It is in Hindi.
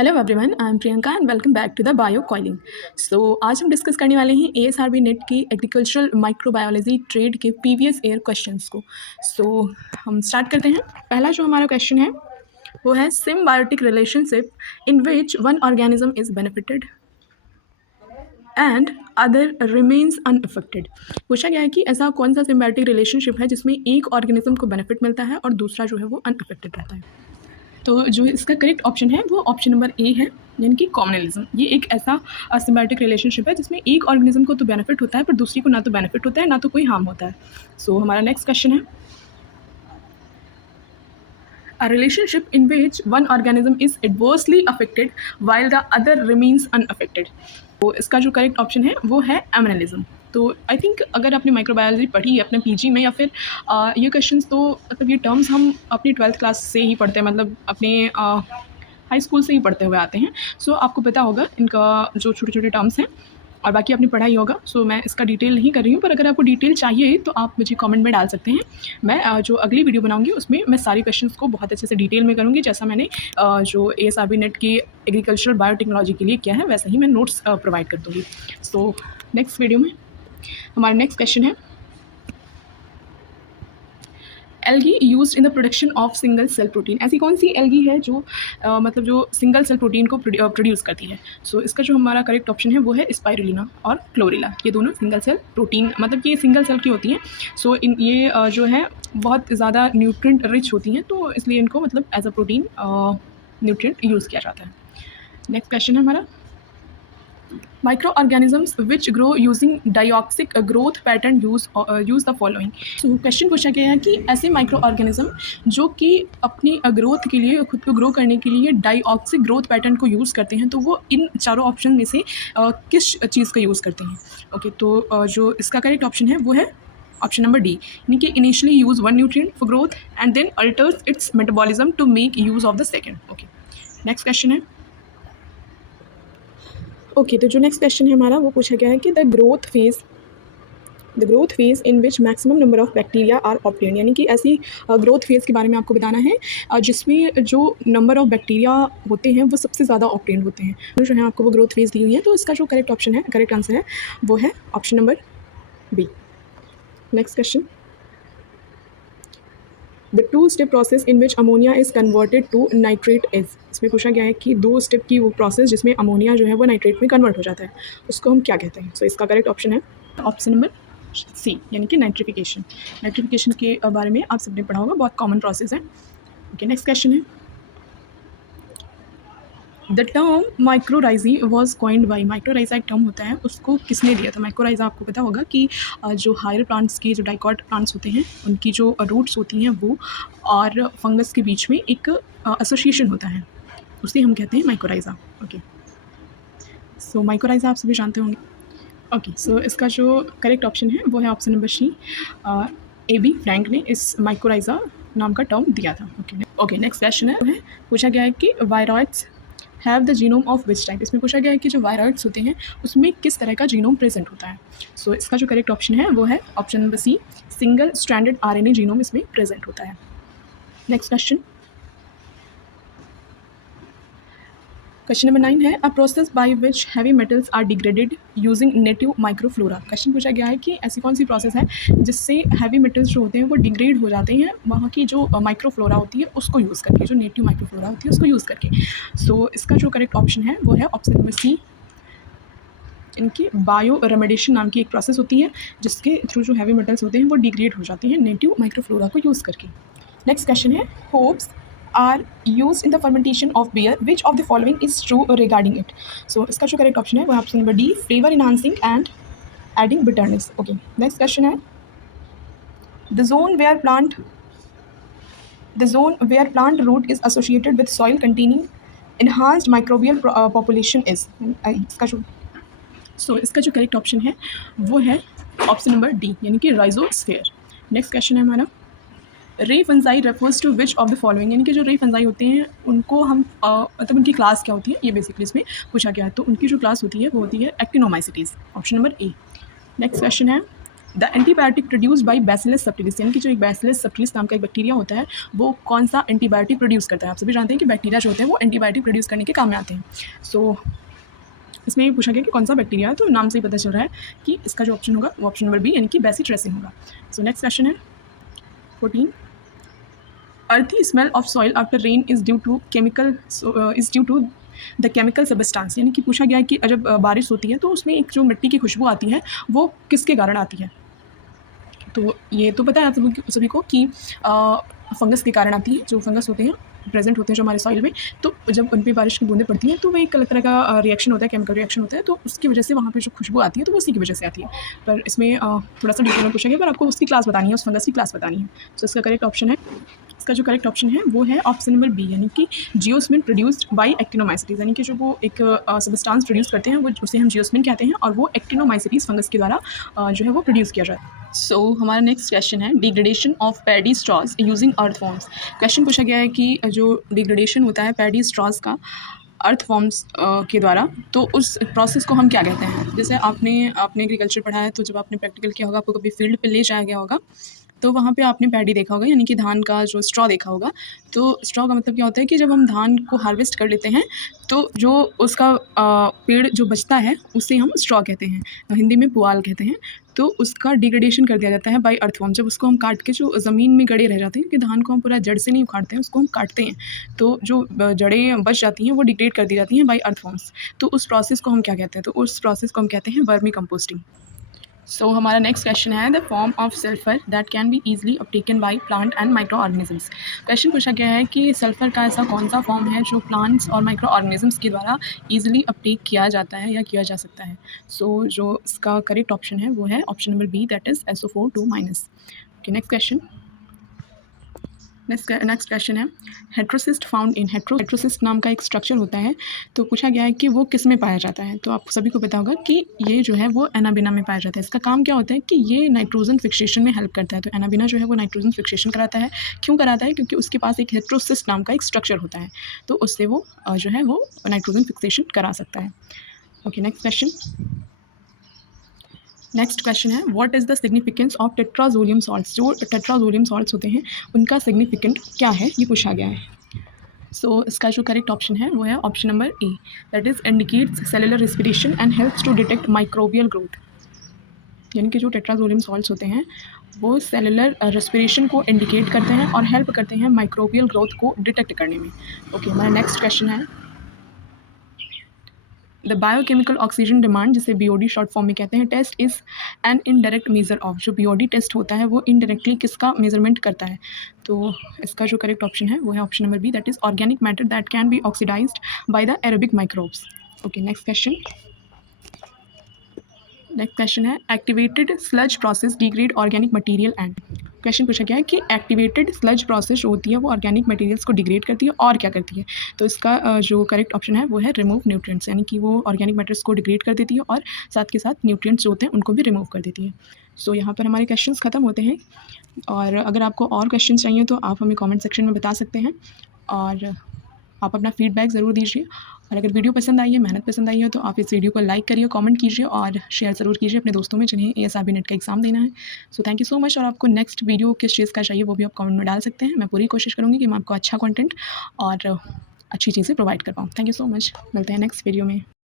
Hello everyone, I am Priyanka and welcome back to the bio coiling. So आज हम डिस्कस करने वाले हैं एएसआरबी नेट की एग्रीकल्चरल माइक्रोबायोलॉजी ट्रेड के प्रीवियस ईयर क्वेश्चंस को। हम स्टार्ट करते हैं। पहला जो हमारा क्वेश्चन है वो है symbiotic relationship in which one organism is benefited and other remains unaffected. पूछा गया है कि ऐसा कौन सा सिम्बायोटिक रिलेशनशिप है जिसमें एक ऑर्गेनिज्म को बेनिफिट मिलता है और दूसरा जो है वो अनअफेक्टेड रहता है। तो जो इसका करेक्ट ऑप्शन है वो ऑप्शन नंबर ए है, यानी कि कॉम्युनलिज्म। ये एक ऐसा सिम्बायोटिक रिलेशनशिप है जिसमें एक ऑर्गेनिज्म को तो बेनिफिट होता है पर दूसरी को ना तो बेनिफिट होता है ना तो कोई हार्म होता है। हमारा नेक्स्ट क्वेश्चन है a relationship in which one organism is adversely affected while the other remains unaffected। तो इसका जो करेक्ट ऑप्शन है वो है एमिनलिज्म। तो आई थिंक अगर आपने माइक्रोबायोलॉजी पढ़ी है अपने पीजी में या फिर ये क्वेश्चंस तो मतलब ये टर्म्स हम अपनी 12th क्लास से ही पढ़ते हैं, मतलब अपने हाई स्कूल से ही पढ़ते हुए आते हैं। आपको पता होगा इनका जो छोटे छोटे टर्म्स हैं और बाकी आपने पढ़ा ही होगा। मैं इसका डिटेल नहीं कर रही हूँ, पर अगर आपको डिटेल चाहिए तो आप मुझे कमेंट में डाल सकते हैं। मैं जो अगली वीडियो बनाऊंगी उसमें मैं सारी क्वेश्चंस को बहुत अच्छे से डिटेल में करूँगी, जैसा मैंने जो एएसआरबी नेट की एग्रीकल्चरल बायोटेक्नोलॉजी के लिए किया है वैसा ही मैं नोट्स प्रोवाइड कर दूँगी। नेक्स्ट वीडियो में हमारा नेक्स्ट क्वेश्चन है algae used in the production of single cell protein. ऐसी कौन सी एल्गी है जो मतलब जो सिंगल सेल प्रोटीन को प्रोड्यूस करती है। इसका जो हमारा करेक्ट ऑप्शन है वो है स्पाइरुलिना और क्लोरेला। ये दोनों सिंगल सेल प्रोटीन मतलब ये सिंगल सेल की होती हैं। ये जो है बहुत ज़्यादा न्यूट्रिएंट रिच होती हैं, तो इसलिए इनको मतलब as a protein nutrient use किया जाता है। नेक्स्ट क्वेश्चन है हमारा microorganisms which grow using diauxic growth pattern use the following. Question पूछा गया है कि ऐसे माइक्रो ऑर्गेनिज्म जो कि अपनी ग्रोथ के लिए, खुद को ग्रो करने के लिए डायोक्सिक ग्रोथ पैटर्न को यूज़ करते हैं, तो वो इन चारों ऑप्शन में से किस चीज़ का यूज़ करते हैं। जो इसका करेक्ट ऑप्शन है वो है ऑप्शन नंबर डी, यानी कि initially use one nutrient for growth and then alters its metabolism to make use of the second. Next question है तो जो नेक्स्ट क्वेश्चन है हमारा वो पूछा गया है कि the growth phase in which maximum number of bacteria are obtained, यानी कि ऐसी ग्रोथ फेज़ के बारे में आपको बताना है जिसमें जो नंबर ऑफ बैक्टीरिया होते हैं वो सबसे ज़्यादा ऑब्टेन्ड होते हैं। जो है आपको वो ग्रोथ फेज़ दी हुई है, तो इसका जो करेक्ट ऑप्शन है, करेक्ट आंसर है वो है option number B. Next question the two step process in which ammonia is converted to nitrate is. इसमें पूछा गया है कि 2 स्टेप की वो प्रोसेस जिसमें अमोनिया जो है वो नाइट्रेट में कन्वर्ट हो जाता है, उसको हम क्या कहते हैं। इसका करेक्ट ऑप्शन है ऑप्शन नंबर सी, यानी कि नाइट्रिफिकेशन। नाइट्रिफिकेशन के बारे में आप सबने पढ़ा होगा, बहुत कॉमन प्रोसेस है। नेक्स्ट क्वेश्चन है the term mycorrhizae was coined by. Mycorrhiza एक टर्म होता है, उसको किसने दिया था। माइक्रोराइजा आपको पता होगा कि जो हायर प्लांट्स की, जो डाइकॉट प्लांट्स होते हैं उनकी जो रूट्स होती हैं वो और फंगस के बीच में एक एसोसिएशन होता है, उसे हम कहते हैं माइक्रोराइजा। माइक्रोराइजा आप सभी जानते होंगे। इसका जो करेक्ट ऑप्शन है वो है option number C, AB Frank ने इस माइक्रोराइजा नाम का टर्म दिया था। नेक्स्ट क्वेश्चन है पूछा गया है कि viroids have the genome of which type. इसमें पूछा गया है कि जो वायरॉइड्स होते हैं उसमें किस तरह का जीनोम प्रेजेंट होता है। इसका जो करेक्ट ऑप्शन है वो है option number C, single stranded RNA genome इसमें प्रेजेंट होता है। नेक्स्ट क्वेश्चन नंबर 9 है a process by which heavy metals are degraded using native microflora. Question पूछा गया है कि ऐसी कौन सी प्रोसेस है जिससे हैवी मेटल्स जो होते हैं वो डिग्रेड हो जाते हैं वहाँ की जो माइक्रोफ्लोरा होती है उसको यूज़ करके, जो नेटिव माइक्रोफ्लोरा होती है उसको यूज़ करके। इसका जो करेक्ट ऑप्शन है वो है ऑप्शन नंबर सी, इनकी बायो रेमेडिएशन नाम की एक प्रोसेस होती है जिसके थ्रू जो हैवी मेटल्स होते हैं वो डिग्रेड हो जाते हैं नेटिव माइक्रोफ्लोरा को यूज़ करके। नेक्स्ट क्वेश्चन है hops are use in the fermentation of beer, which of the following is true regarding it. इसका जो करेक्ट ऑप्शन है वो option number D, flavour enhancing and adding bitterness. Next question है the zone where plant root is associated with soil containing enhanced microbial population is। इसका जो करेक्ट ऑप्शन है वो है ऑप्शन नंबर डी, यानी कि राइजोस्फीयर। नेक्स्ट क्वेश्चन है हमारा ray fungi refers to which of the following, यानी कि जो रे फंजाई होते हैं उनको हम मतलब उनकी क्लास क्या होती है ये बेसिकली इसमें पूछा गया है। तो उनकी जो क्लास होती है वो होती है actinomycetes, option number A. Next question है the antibiotic produced by Bacillus subtilis, यानी कि जो एक बैसिलस सबटिलिस नाम का एक बैक्टीरिया होता है वो कौन सा एंटीबायोटिक प्रोड्यूस करता है। आप सभी जानते हैं कि बैक्टीरिया जो होते हैं वो एंटीबायोटिक प्रोड्यूस करने के काम में आते हैं। सो इसमें ये पूछा गया कि कौन सा बैक्टीरिया है, तो नाम से ही पता चल रहा है कि इसका जो ऑप्शन होगा वो ऑप्शन नंबर बी यानी कि बेसिट्रेसिन होगा। सो नेक्स्ट क्वेश्चन है 14, earthy smell of soil after rain is due to the chemical substance, यानी कि पूछा गया है कि जब बारिश होती है तो उसमें एक जो मिट्टी की खुशबू आती है वो किसके कारण आती है। तो ये तो पता है आप सभी को कि फंगस के कारण आती है। जो फंगस होते हैं प्रेजेंट होते हैं जो हमारे सॉइल में, तो जब उन पे बारिश की बूंदें पड़ती हैं तो वह एक अलग तरह का रिएक्शन होता है, केमिकल रिएक्शन होता है, तो उसकी वजह से वहाँ पे जो खुशबू आती है तो वो उसी की वजह से आती है। पर इसमें थोड़ा सा डिटेल में पूछा गया, पर आपको उसकी क्लास बतानी है, उस फंगस की क्लास बतानी है। तो इसका करेक्ट ऑप्शन है, इसका जो करेक्ट ऑप्शन है वो है ऑप्शन नंबर बी, यानी कि जियोस्मिन प्रोड्यूस्ड बाय एक्टिनोमाइसिटीज, यानी कि जो वो एक सब्सटेंस प्रोड्यूस करते हैं वो उसे हम जियोस्मिन कहते हैं और वो एक्टिनोमाइसिटीज फंगस के द्वारा जो है वो प्रोड्यूस किया जाता है। सो हमारा नेक्स्ट क्वेश्चन है degradation of paddy straws using earthworms. Question पूछा गया है कि जो डिग्रेडेशन होता है पैडी स्ट्रॉज का अर्थवॉर्म्स के द्वारा, तो उस प्रोसेस को हम क्या कहते हैं। जैसे आपने एग्रीकल्चर पढ़ा है, तो जब आपने प्रैक्टिकल किया होगा, आपको कभी फील्ड पे ले जाया गया होगा, तो वहाँ पे आपने पैडी देखा होगा, यानी कि धान का जो स्ट्रॉ देखा होगा। तो स्ट्रॉ का मतलब क्या होता है कि जब हम धान को हार्वेस्ट कर लेते हैं तो जो उसका पेड़ जो बचता है उसे हम स्ट्रॉ कहते हैं, हिंदी में पुआल कहते हैं। तो उसका डिग्रेडेशन कर दिया जाता है बाय अर्थवॉर्म। जब उसको हम काट के जो ज़मीन में गड़े रह जाते हैं, क्योंकि धान को हम पूरा जड़ से नहीं उखाड़ते हैं, उसको हम काटते हैं, तो जो जड़ें बच जाती हैं वो डिग्रेड कर दी जाती हैं बाय अर्थवॉर्म्स। तो उस प्रोसेस को हम क्या कहते हैं, तो उस प्रोसेस को हम कहते हैं वर्मी कंपोस्टिंग। सो हमारा नेक्स्ट क्वेश्चन है the form of sulphur that can be easily uptaken by plant and micro organisms. Question पूछा गया है कि सल्फर का ऐसा कौन सा फॉर्म है जो प्लांट्स और माइक्रो ऑर्गेनिजम्स के द्वारा ईजिली अपटेक किया जाता है या किया जा सकता है। सो जो इसका करेक्ट ऑप्शन है वो है option number B, that is SO4 2-। Okay, next question. Next question है हेट्रोसिस्ट फाउंड इन हेट्रोसिस्ट नाम का एक स्ट्रक्चर होता है, तो पूछा गया है कि वो किस में पाया जाता है। तो आप सभी को पता होगा कि ये जो है वो एनाबिना में पाया जाता है। इसका काम क्या होता है कि ये नाइट्रोजन फिक्सेशन में हेल्प करता है। तो एनाबिना जो है वो नाइट्रोजन फिक्सेशन कराता है। क्यों कराता है? क्योंकि उसके पास एक हेट्रोसिस्ट नाम का एक स्ट्रक्चर होता है, तो उससे वो जो है वो नाइट्रोजन फिक्सेशन करा सकता है। Okay, next question. Next question है what is the significance of tetrazolium salts. जो टेट्राजोलियम सॉल्ट्स होते हैं उनका सिग्निफिकेंट क्या है, ये पूछा गया है। सो इसका जो करेक्ट ऑप्शन है वो है option number A, that is indicates cellular respiration and helps to detect microbial growth. यानी कि जो टेट्राजोलियम सॉल्ट्स होते हैं वो सेलुलर रेस्पिरेशन को इंडिकेट करते हैं और हेल्प करते हैं माइक्रोबियल ग्रोथ को डिटेक्ट करने में। ओके, हमारा नेक्स्ट क्वेश्चन है द बायोकेमिकल ऑक्सीजन डिमांड, जिसे BOD शॉर्ट फॉर्म में कहते हैं, test is an indirect measure of. जो BOD टेस्ट होता है वो इनडायरेक्टली किसका मेजरमेंट करता है। तो इसका जो करेक्ट ऑप्शन है वो है option number B, that is organic matter that can be oxidized by the aerobic microbes. Okay, next question. Next question है activated sludge process degrade organic material and. Question पूछा गया है कि एक्टिवेटेड स्लज प्रोसेस होती है वो ऑर्गेनिक मटेरियल्स को डिग्रेड करती है और क्या करती है। तो इसका जो करेक्ट ऑप्शन है वो है रिमूव न्यूट्रिएंट्स, यानी कि वो ऑर्गेनिक मटेरियल्स को डिग्रेड कर देती है और साथ के साथ न्यूट्रिएंट्स जो होते हैं उनको भी रिमूव कर देती है। सो यहाँ पर हमारे क्वेश्चंस ख़त्म होते हैं, और अगर आपको और क्वेश्चन चाहिए तो आप हमें कमेंट सेक्शन में बता सकते हैं, और आप अपना फीडबैक ज़रूर दीजिए। और अगर वीडियो पसंद आई है, मेहनत पसंद आई है, तो आप इस वीडियो को लाइक करिए, कमेंट कीजिए और शेयर ज़रूर कीजिए अपने दोस्तों में जिन्हें ASRB नेट का एग्ज़ाम देना है। So thank you so much. और आपको नेक्स्ट वीडियो किस चीज़ का चाहिए वो भी आप कमेंट में डाल सकते हैं। मैं पूरी कोशिश करूँगी कि मैं आपको अच्छा कंटेंट और अच्छी चीज़ें प्रोवाइड कर पाऊँ। Thank you so much. मिलते हैं नेक्स्ट वीडियो में।